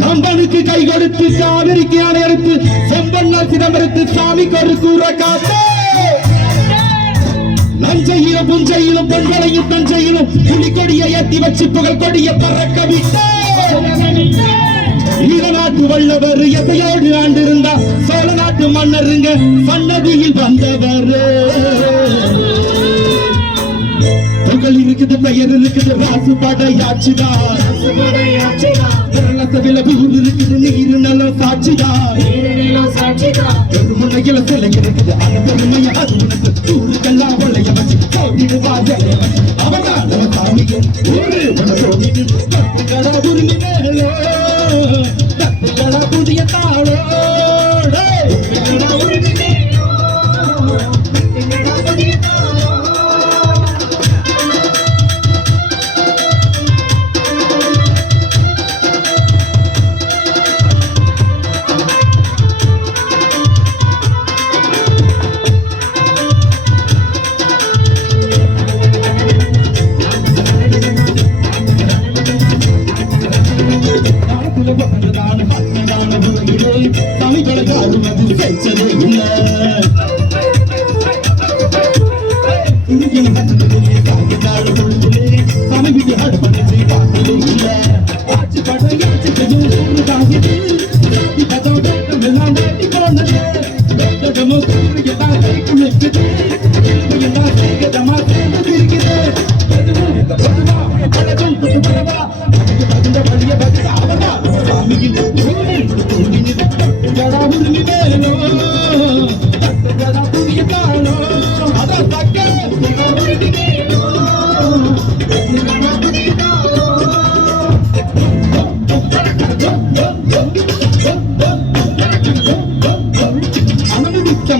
கம்பனுக்கு கை கொடுத்து காவிரிக்கு அணையறுத்து செம்பண்ணால் சிதம்பரத்து சாமிக்கு ஒரு கூற காத்து நஞ்சையிலும் புஞ்சையிலும் பெண்களையும் தஞ்சையிலும் புலிக்கொடியை ஏற்றி வச்சு புகழ் கொடிய பறக்க விட்டு ஈர நாட்டு வல்லவர் எதையோடு ஆண்டிருந்தா சோழ நாட்டு மன்னருங்க சன்னதியில் வந்தவர் புகழ் இருக்குது பெயர் இருக்குது ராசு படையாச்சுதான் ஊர் இருக்குது நீரு நல்ல சாட்சிதான் முன்னையில சிலை இருக்குது அந்த பெருமையா அது உனக்கு ஊருக்கெல்லாம் கொள்ளைய வச்சு சோதிடுவாங்க அவதான் நம்ம சாமியும் ஊரு சோதிடு கட்டுகளா உரிமை மேலோ கட்டுகளா புதிய தாளோ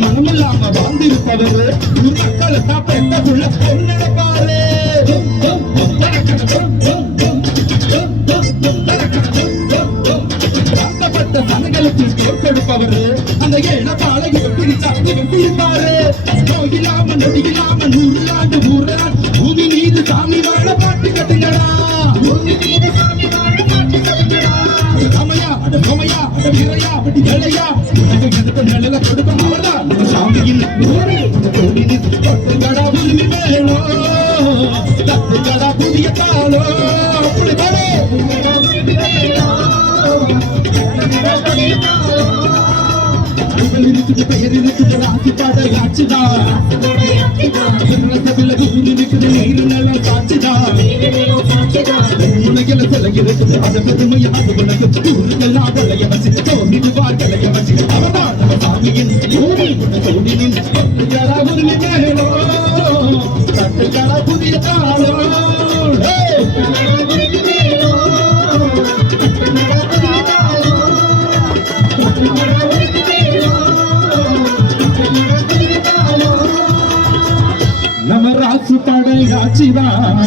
மனமில்லாம வாழ்ந்திருப்பவர் மக்களை சாப்பிட்டுள்ள பொன்னடப்பாரு கஷ்டப்பட்ட சனங்களுக்கு கொடுப்பவர் அந்த இழப்பாளை பிரிப்பாரு நோயில்லாம நொடியில்லாம 100 ஆண்டு 100 ஆண்டு பூமி மீது சாமி வாழ பாட்டு கட்டுங்களா ராமையா அட சோமையா அட வீரையா அடி வேலையா எதுக்கு நிழல கொடுக்கும் அவர்தான் சாமியின் கட்டுங்களா உரிமை மேலோ கட்டுங்களா புதிய தாளோ பெயர் இருக்குது ராசி படையாச்சுதான் ஊர் இருக்குது நீரு நல்ல சாட்சிதான் உலகில சிலை இருக்குது அந்த பெருமையா உனக்கு ஊருக்கெல்லாம் கொள்ளைய வச்சு தோண்டிடுவார் கொள்ளைய வச்சு அவதான் நம்ம சாமியின் ஊரில் தோண்டினின் கட்டுகளா உரிமை மேலோ கட்டுகளா புதிய தாளோ நம்ம ராசு படையாச்சுதான்